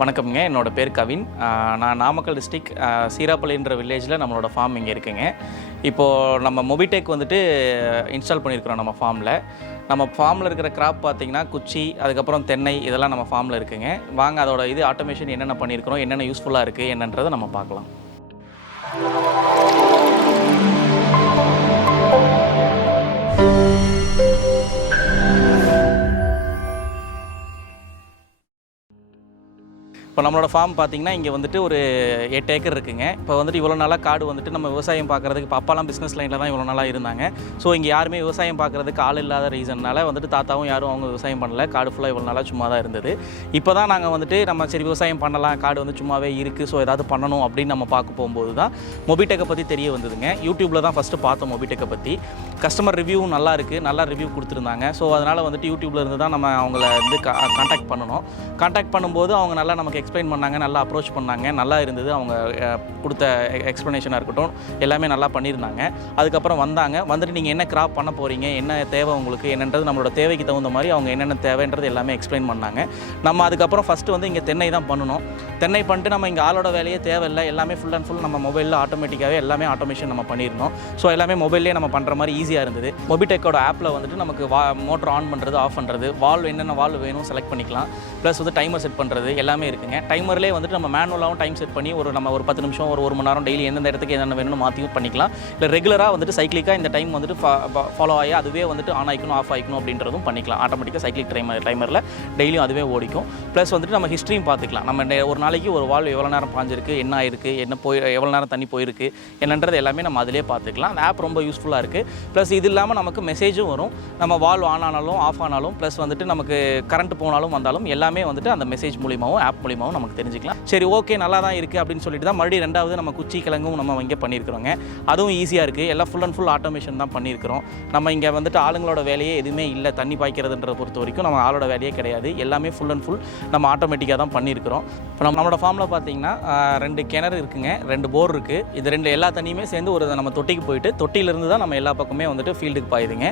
வணக்கம்ங்க. என்னோட பேர் கவின். நான் நாமக்கல் டிஸ்ட்ரிக்ட் சீராப்பள்ளின்ற வில்லேஜில் நம்மளோட ஃபார்ம் இங்கே இருக்குங்க. இப்போது நம்ம மொபிடெக் வந்துட்டு இன்ஸ்டால் பண்ணியிருக்கிறோம் நம்ம ஃபார்மில். நம்ம ஃபார்மில் இருக்கிற கிராப் பார்த்திங்கன்னா குச்சி, அதுக்கப்புறம் தென்னை, இதெல்லாம் நம்ம ஃபார்மில் இருக்குங்க. வாங்க அதோட ஆட்டோமேஷன் என்னென்ன பண்ணியிருக்கிறோம், என்னென்ன யூஸ்ஃபுல்லாக இருக்குது என்னன்றதை நம்ம பார்க்கலாம். இப்போ நம்மளோட ஃபார்ம் பார்த்திங்கன்னா இங்கே வந்துட்டு ஒரு 8 ஏக்கர் இருக்குங்க. இப்போ வந்துட்டு இவ்வளோ நாளாக காடு வந்துட்டு நம்ம விவசாயம் பார்க்குறதுக்கு, இப்போ அப்பாலாம் பிஸ்னஸ் லைனில் தான் இவ்வளோ நாளாக இருந்தாங்க. ஸோ இங்கே யாருமே விவசாயம் பார்க்குறதுக்கு ஆள் இல்லாத ரீசன்னால் வந்துட்டு தாத்தாவும் யாரும் அவங்க விவசாயம் பண்ணல. காடு ஃபுல்லாக இவ்வளோ நாளாக சும்மா தான் இருந்தது. இப்போ தான் நாங்கள் வந்துட்டு நம்ம சரி விவசாயம் பண்ணலாம், காடு வந்து சும்மாவே இருக்குது, ஸோ ஏதாவது பண்ணணும் அப்படின்னு நம்ம பார்க்க போகும்போது தான் மொபிடெக்கை பற்றி தெரிய வந்ததுங்க. யூடியூப்பில் தான் ஃபஸ்ட்டு பார்த்தோம் மொபிடெக்கை பற்றி. கஸ்டமர் ரிவ்யூவும் நல்லா இருக்குது, நல்லா ரிவ்யூ கொடுத்துருந்தாங்க. ஸோ அதனால் வந்துட்டு யூடியூப்பில் இருந்து தான் நம்ம அவங்கள வந்து கான்டாக்ட் பண்ணணும். கான்டாக்ட் பண்ணும்போது அவங்க நல்லா நமக்கு எக்ஸ்பிளைன் பண்ணாங்க, நல்லா அப்ரோச் பண்ணாங்க, நல்லா இருந்தது. அவங்க கொடுத்த எக்ஸ்ப்ளனேஷனாக இருக்கட்டும் எல்லாமே நல்லா பண்ணியிருந்தாங்க. அதுக்கப்புறம் வந்துட்டு நீங்கள் என்ன கிராப் பண்ண போகிறீங்க, என்ன தேவை உங்களுக்கு என்னன்றது, நம்மளோட தேவைக்கு தகுந்த மாதிரி அவங்க என்னென்ன தேவைன்றது எல்லாமே எக்ஸ்பிளைன் பண்ணாங்க. நம்ம அதுக்கப்புறம் ஃபஸ்ட்டு வந்து இங்கே தென்னை தான் பண்ணணும். தென்னை பண்ணிட்டு நம்ம இங்கே ஆளோட வேலையே தேவையில்லை, எல்லாமே ஃபுல் அண்ட் ஃபுல் நம்ம மொபைலில் ஆட்டோமேட்டிக்காகவே எல்லாமே ஆட்டோமேஷன் நம்ம பண்ணியிருந்தோம். ஸோ எல்லாமே மொபைல்லேயே நம்ம பண்ணுற மாதிரி ஈஸியாக இருந்தது. மொபிடெக்கோட ஆப்பில் வந்துட்டு நமக்கு மோட்டர் ஆன் பண்ணுறது, ஆஃப் பண்ணுறது, வால்வ் என்னென்ன வால்வ் வேணும் செலக்ட் பண்ணிக்கலாம். ப்ளஸ் வந்து டைமர் செட் பண்ணுறது எல்லாமே இருக்குங்க. டைமர்லேயே வந்துட்டு நம்ம மேனுவலாகவும் டைம் செட் பண்ணி நம்ம ஒரு 10 நிமிஷம், ஒரு மணி நேரம் டெய்லி எந்தெந்த இடத்துக்கு என்னென்ன வேணும்னு மாற்றியும் பண்ணிக்கலாம். இல்லை ரெகுலராக வந்துட்டு சைக்கிளிக்காக இந்த டைம் வந்துட்டு ஃபாலோ ஆகி அதுவே வந்துட்டு ஆன் ஆகிக்கணும், ஆஃப் ஆகிக்கணும் அப்படின்றதும் பண்ணிக்கலாம். ஆட்டோமேட்டிக்காக சைக்கிளிக் டைமரில் டெய்லியும் அதுவே ஓடிக்கும். ப்ளஸ் வந்துட்டு நம்ம ஹிஸ்ட்ரியும் பார்த்துக்கலாம். நம்ம ஒரு நாளைக்கு ஒரு வால்வ் எவ்வளோ நேரம் பாஞ்சிருக்கு, என்ன ஆயிருக்கு, எவ்வளோ நேரம் தண்ணி போயிருக்கு என்னன்றது எல்லாமே நம்ம அதிலே பார்த்துக்கலாம். அந்த ஆப் ரொம்ப யூஸ்ஃபுல்லாக இருக்குது. ப்ளஸ் இது இல்லாமல் நமக்கு மெசேஜும் வரும். நம்ம வால்வ் ஆன் ஆனாலும் ஆஃப் ஆனாலும், ப்ளஸ் வந்துட்டு நமக்கு கரண்ட் போனாலும் வந்தாலும் எல்லாமே வந்துட்டு அந்த மெசேஜ் மூலியமாகவும் ஆப் மூலியமாகவும் நமக்கு தெரிஞ்சுக்கலாம். சரி ஓகே நல்லா தான் இருக்குது அப்படின்னு சொல்லிட்டு தான் மறுபடியும் ரெண்டாவது நம்ம குச்சி கிழங்கும் நம்ம இங்கே பண்ணியிருக்கிறோங்க. அதுவும் ஈஸியாக இருக்குது. எல்லாம் ஃபுல் அண்ட் ஃபுல் ஆட்டோமேஷன் தான் பண்ணியிருக்கிறோம். நம்ம இங்கே வந்துட்டு ஆளுங்களோட வேலையே எதுவுமே இல்லை. தண்ணி பாய்க்கிறதுன்றத பொறுத்த வரைக்கும் நம்ம ஆளோட வேலையே கிடையாது. எல்லாமே ஃபுல் அண்ட் ஃபுல் நம்ம ஆட்டோமேட்டிக்காக தான் பண்ணியிருக்கிறோம். இப்போ நம்மளோட ஃபார்மில் பார்த்தீங்கன்னா 2 கிணறு இருக்குங்க, 2 போர் இருக்குது. இது எல்லா தண்ணியுமே சேர்ந்து ஒரு நம்ம தொட்டிக்கு போயிட்டு தொட்டியிலிருந்து தான் நம்ம எல்லா பக்கமே வந்துட்டு ஃபீல்டுக்கு பாயுதுங்க.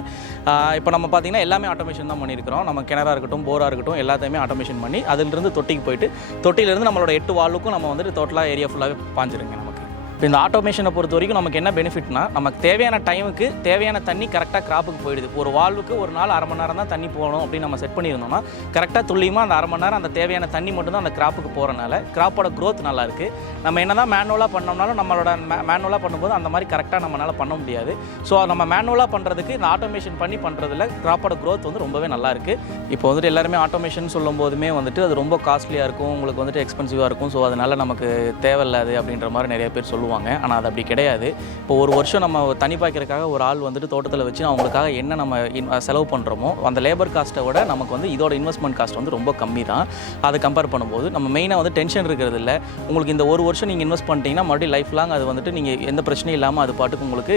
இப்போ நம்ம பார்த்தீங்கன்னா எல்லாமே ஆட்டோமேஷன் தான் பண்ணியிருக்கிறோம். நம்ம கிணறாக இருக்கட்டும், போராக இருக்கட்டும் எல்லாத்தையுமே ஆட்டோமேஷன் பண்ணி அதிலிருந்து தொட்டிக்கு போயிட்டு தொட்டியிலிருந்து நம்மளோட 8 வால்வுக்கும் நம்ம வந்துட்டு டோட்டலாக ஏரியா ஃபுல்லாகவே பாஞ்சிருங்க. நமக்கு இப்போ இந்த ஆட்டோமேஷனை பொறுத்த வரைக்கும் நமக்கு என்ன பெனிஃபிட்னா, நமக்கு தேவையான டைமுக்கு தேவையான தண்ணி கரெக்டாக கிராப்புக்கு போயிடுது. ஒரு வால்வுக்கு ஒரு நாள் அரை மணி நேரம் தான் தண்ணி போகணும் அப்படின்னு நம்ம செட் பண்ணியிருந்தோம்னா கரெக்டாக துல்லியமாக அந்த அரை மணி நேரம் அந்த தேவையான தண்ணி மட்டும்தான் அந்த கிராப்புக்கு போகிறனால கிராப்போட க்ரோத் நல்லாயிருக்கு. நம்ம என்ன தான் மேனுவலாக பண்ணோம்னாலும் நம்மளோட மேனுவலாக பண்ணும்போது அந்த மாதிரி கரெக்டாக நம்மளால் பண்ண முடியாது. ஸோ நம்ம மேனுவலாக பண்ணுறதுக்கு இந்த ஆட்டோமேஷன் பண்ணி பண்ணுறதுல கிராப்போட க்ரோத் வந்து ரொம்பவே நல்லாயிருக்கு. இப்போ வந்துட்டு எல்லாருமே ஆட்டோமேஷன் சொல்லும் போதுமே வந்துட்டு அது ரொம்ப காஸ்ட்லியாக இருக்கும், உங்களுக்கு வந்துட்டு எக்ஸ்பென்சிவாக இருக்கும். ஸோ அதனால் நமக்கு தேவையில்லாது அப்படின்ற மாதிரி நிறைய பேர் சொல்லுவாங்க. ஆனால் அது அப்படி கிடையாது. இப்போ ஒரு வருஷம் நம்ம தண்ணி பாய்க்கிறதுக்காக ஒரு ஆள் வந்துட்டு தோட்டத்தில் வச்சு அவங்களுக்காக என்ன நம்ம செலவு பண்ணுறோமோ அந்த லேபர் காஸ்ட்டை விட நமக்கு வந்து இதோட இன்வெஸ்ட்மெண்ட் காஸ்ட் வந்து ரொம்ப கம்மி தான். அதை கம்பேர் பண்ணும்போது நம்ம மெயினாக வந்து டென்ஷன் இருக்கிறது இல்லை. உங்களுக்கு இந்த ஒரு வருஷம் நீங்கள் இன்வெஸ்ட் பண்ணிட்டீங்கன்னா மறுபடியும் லைஃப் லாங் அது வந்துட்டு நீங்கள் எந்த பிரச்சனையும் இல்லாமல் அது பாட்டுக்கு உங்களுக்கு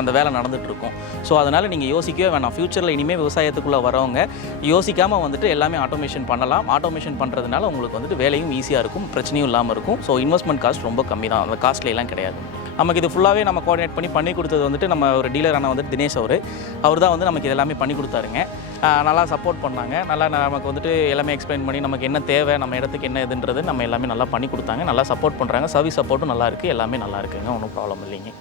அந்த வேலை நடந்துகிட்ருக்கும். ஸோ அதனால் நீங்கள் யோசிக்கவே வேணாம். ஃப்யூச்சரில் இனிமேல் விவசாயத்துக்குள்ளே வரவங்க யோசிக்காமல் வந்துட்டு எல்லாமே ஆட்டோமேஷன் பண்ணலாம். ஆட்டோமேஷன் பண்ணுறதுனால உங்களுக்கு வந்துட்டு வேலையும் ஈஸியாக இருக்கும், பிரச்சனையும் இல்லாமல் இருக்கும். ஸோ இன்வெஸ்ட்மெண்ட் காஸ்ட் ரொம்ப கம்மி தான், அந்த காஸ்ட்லியெல்லாம் கிடையாது. நமக்கு இது ஃபுல்லாகவே நம்ம கோஆர்டினேட் பண்ணி கொடுத்தது வந்துட்டு நம்ம ஒரு டீலரான வந்துட்டு தினேஷ் அவர் தான் வந்து நமக்கு இது எல்லாமே பண்ணி கொடுத்தாருங்க. நல்லா சப்போர்ட் பண்ணாங்க. நல்லா நமக்கு வந்துட்டு எல்லாமே எக்ஸ்பிளைன் பண்ணி நமக்கு என்ன தேவை, நம்ம இடத்துக்கு என்ன இதுன்றது நம்ம எல்லாமே நல்லா பண்ணி கொடுத்தாங்க. நல்லா சப்போர்ட் பண்ணுறாங்க. சர்வீஸ் சப்போர்ட்டும் நல்லா இருக்குது, எல்லாமே நல்லா இருக்குங்க, ஒன்றும் ப்ராப்ளம் இல்லைங்க.